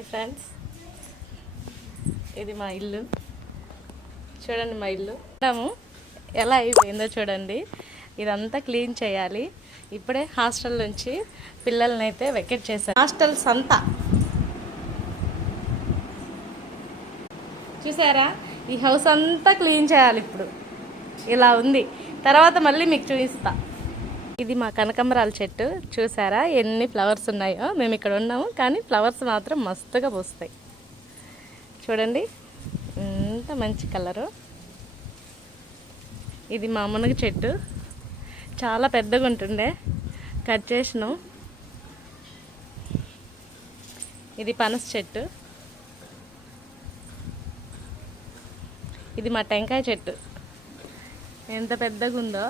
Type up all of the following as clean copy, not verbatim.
Hi friends, ఇది మా ఇల్లు. చూడండి మా ఇల్లు ఎలా అయిపోయిందో చూడండి. ఇదంతా క్లీన్ చేయాలి. ఇప్పుడే హాస్టల్ నుంచి పిల్లల్ని అయితే వెకేట్ చేశారు. హాస్టల్ సంత చూసారా? ఈ హౌస్ అంతా క్లీన్ చేయాలి. ఇప్పుడు ఇలా ఉంది, తర్వాత మళ్ళీ మీకు చూపిస్తా. ఇది మా కనకాంబరాల చెట్టు. చూసారా ఎన్ని ఫ్లవర్స్ ఉన్నాయో? మేము ఇక్కడ ఉన్నాము, కానీ ఫ్లవర్స్ మాత్రం మస్తుగా పూస్తాయి. చూడండి ఎంత మంచి కలరు. ఇది మా మునగ చెట్టు, చాలా పెద్దగా ఉంటుండే, కట్ చేసినాం. ఇది పనస చెట్టు. ఇది మా టెంకాయ చెట్టు. ఎంత పెద్దగా ఉందో!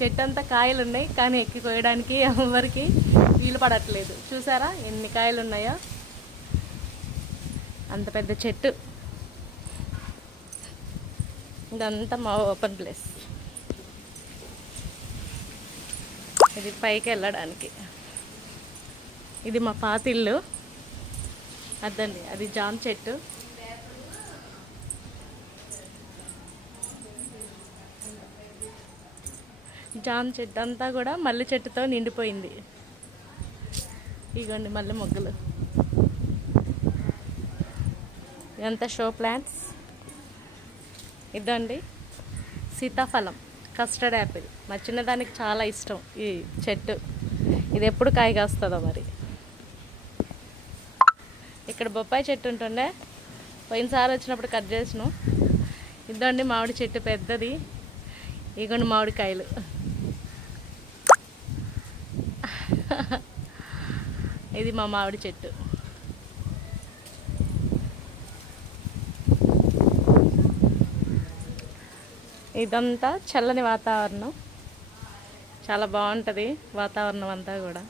చెట్టు అంతా కాయలు ఉన్నాయి, కానీ ఎక్కి కోయడానికి ఎవరికి వీలు పడట్లేదు. చూసారా ఎన్ని కాయలు ఉన్నాయో? అంత పెద్ద చెట్టు. ఇదంతా మా ఓపెన్ ప్లేస్. ఇది పైకి వెళ్ళడానికి. ఇది మా పాతిల్లు. అదండి, అది జామ చెట్టు. జామ చెట్టు అంతా కూడా మల్లె చెట్టుతో నిండిపోయింది. ఇగోండి మల్లె మొగ్గలు. ఇదంతా షో ప్లాంట్స్. ఇదండి సీతాఫలం, కస్టర్డ్ యాపిల్. మా చిన్నదానికి చాలా ఇష్టం ఈ చెట్టు. ఇది ఎప్పుడు కాయ కాస్తుందో మరి. ఇక్కడ బొప్పాయి చెట్టు ఉంటుండే, పోయినసారి వచ్చినప్పుడు కట్ చేసినాం. ఇదండి మామిడి చెట్టు పెద్దది. ఇగోండి మామిడికాయలు. ఇది మా మామిడి చెట్టు. ఇదంతా చల్లని వాతావరణం, చాలా బాగుంటుంది వాతావరణం అంతా కూడా.